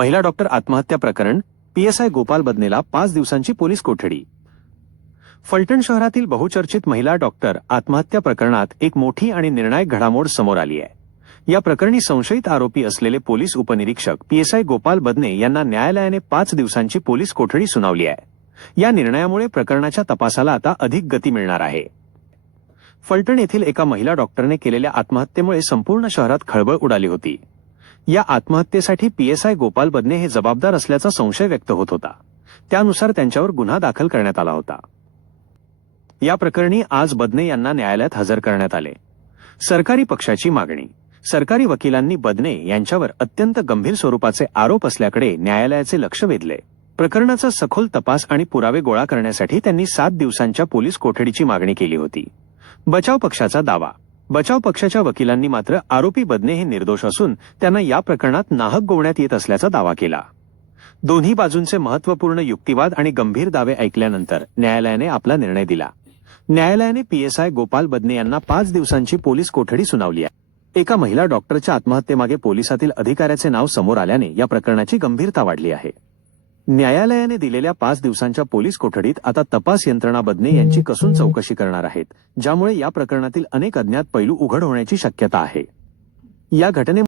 महिला डॉक्टर आत्महत्या प्रकरण, पीएसआय गोपाल बदनेला 5 दिवसांची पोलीस कोठडी। फलटण शहरातील बहुचर्चित महिला डॉक्टर आत्महत्या प्रकरणात एक मोठी आणि निर्णायक घडामोड समोर आली आहे। या प्रकरणी संशयित आरोपी असलेले पोलीस उपनिरीक्षक पीएसआय गोपाल बदने यांना न्यायालयाने 5 दिवसांची पोलीस कोठडी सुनावली आहे। या निर्णयामुळे प्रकरणाच्या तपासाला आता अधिक गती मिळणार आहे। फलटण येथील एका महिला डॉक्टरने केलेल्या आत्महत्येमुळे संपूर्ण शहरात खळबळ उडाली होती। या आत्महत्येसाठी पीएसआय गोपाल बदने हे जबाबदार असल्याचा संशय व्यक्त होत होता। त्यानुसार त्यांच्यावर गुन्हा दाखल करण्यात आला होता। या प्रकरणी आज बदने यांना न्यायालयात हजर करण्यात आले। सरकारी पक्षाची मागणी। सरकारी वकिलांनी बदने यांच्यावर अत्यंत गंभीर स्वरूपाचे आरोप असल्याकडे न्यायालयाचे लक्ष वेधले। प्रकरणाचा सखोल तपास आणि पुरावे गोळा करण्यासाठी त्यांनी 7 दिवसांच्या पोलीस कोठडीची मागणी केली होती। बचाव पक्षाचा दावा। बचाव पक्षाच्या वकिलांनी मात्र आरोपी बदने हे निर्दोष असून त्यांना या प्रकरणात नाहक गोवण्यात येत असल्याचा दावा केला। दोन्ही बाजूंचे महत्त्वपूर्ण युक्तिवाद आणि गंभीर दावे ऐकल्यानंतर न्यायालयाने आपला निर्णय दिला। न्यायालयाने पीएसआय गोपाल बदने यांना 5 दिवसांची पोलीस कोठडी सुनावली आहे। एका महिला डॉक्टरच्या आत्महत्येमागे पोलिसातील अधिकाऱ्याचे नाव समोर आल्याने या प्रकरणाची गंभीरता वाढली आहे। न्यायालयाने दिलेल्या 5 दिवसांच्या पोलीस कोठडीत आता तपास यंत्रणा बदने यांची कसून चौकशी करणार आहेत, ज्यामुळे या प्रकरणातील अनेक अज्ञात पैलू उघड होण्याची शक्यता आहे। या घटने